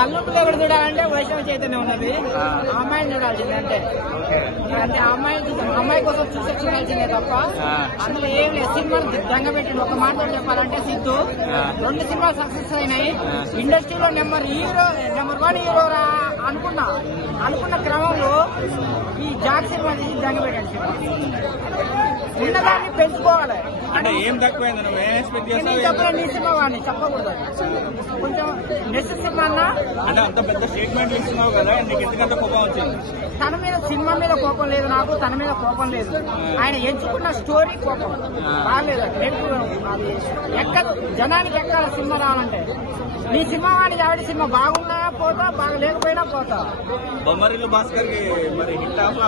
తల్లుపులు ఎవరు చూడాలంటే వైష్ణవ చైతన్యం ఉన్నది. ఆ అమ్మాయిని చూడాల్సిందే అంటే అంటే అమ్మాయి కోసం చూడాల్సిందే తప్ప అందులో ఏం లేదు. సినిమాలు దంగ పెట్టిండు. ఒక మాట చెప్పాలంటే సిద్ధు 2 సినిమాలు సక్సెస్ అయినాయి. ఇండస్ట్రీలో నెంబర్ 1 హీరో అనుకున్న క్రమంలో ఈ జాక్ సినిమా తీసి దంగ పెట్టండి. ఉన్నదాన్ని పెంచుకోవాలి. అంటే ఏం తక్కువైంది? నువ్వు ఏం ఎక్స్పెక్ట్ చేస్తావు? చెప్పలే నీ సినిమా వాడిని చెప్పకూడదు. కొంచెం నెక్స్ట్ సినిమా అన్నా అంటే అంత పెద్ద స్టేట్మెంట్ ఇస్తున్నావు కదా, నీకు ఎందుకంత కోపం వచ్చింది? తన మీద సినిమా మీద కోపం లేదు నాకు, తన మీద కోపం లేదు. ఆయన ఎంచుకున్న స్టోరీ కోపం బాగాలేదు. అది ఎక్కదు, జనానికి ఎక్కాల సినిమా రావాలంటే. నీ సినిమా వాడి ఆవిడ సినిమా బాగున్నా పోతా, బాగా లేకపోయినా పోతా. బొమ్మరిల్లు భాస్కర్ కి మరి హిట్ ఆఫ్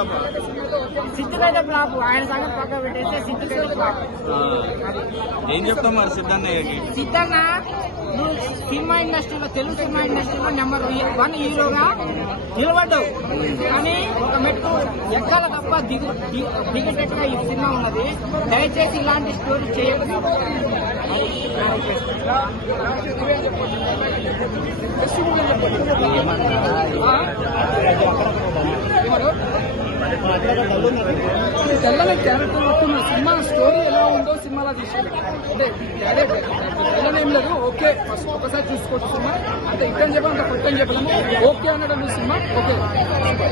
సిద్ధుకైతే ఫ్లాప్. ఆయన సంగతి పక్క పెట్టేస్తే సిద్ధుకైతే ఫ్లాప్. ఏం చెప్తాం మరి సిద్ధన్నయ్యకి? సిద్ధన్న నువ్వు సినిమా ఇండస్ట్రీలో, తెలుగు సినిమా ఇండస్ట్రీలో నెంబర్ 1 హీరోగా నిలబడ్డావు. కానీ ఒక మెట్టు ఎక్కాల తప్ప దిగేటట్టుగా ఈ సినిమా ఉన్నది. దయచేసి ఇలాంటి స్టోరీ చేయకుండా తెల్లని క్యారెక్టర్ వస్తున్న సినిమా స్టోరీ ఎలా ఉందో సినిమాలో తీసుకుంది. అంటే అదే తెల్లని ఏం లేదు. ఓకే ఫస్ట్ ఒకసారి చూసుకోవచ్చు సినిమా. అంటే ఇక్కడ చెప్పాలి, అంత కొత్త చెప్పలేము. ఓకే అన్నట్టు సినిమా ఓకే.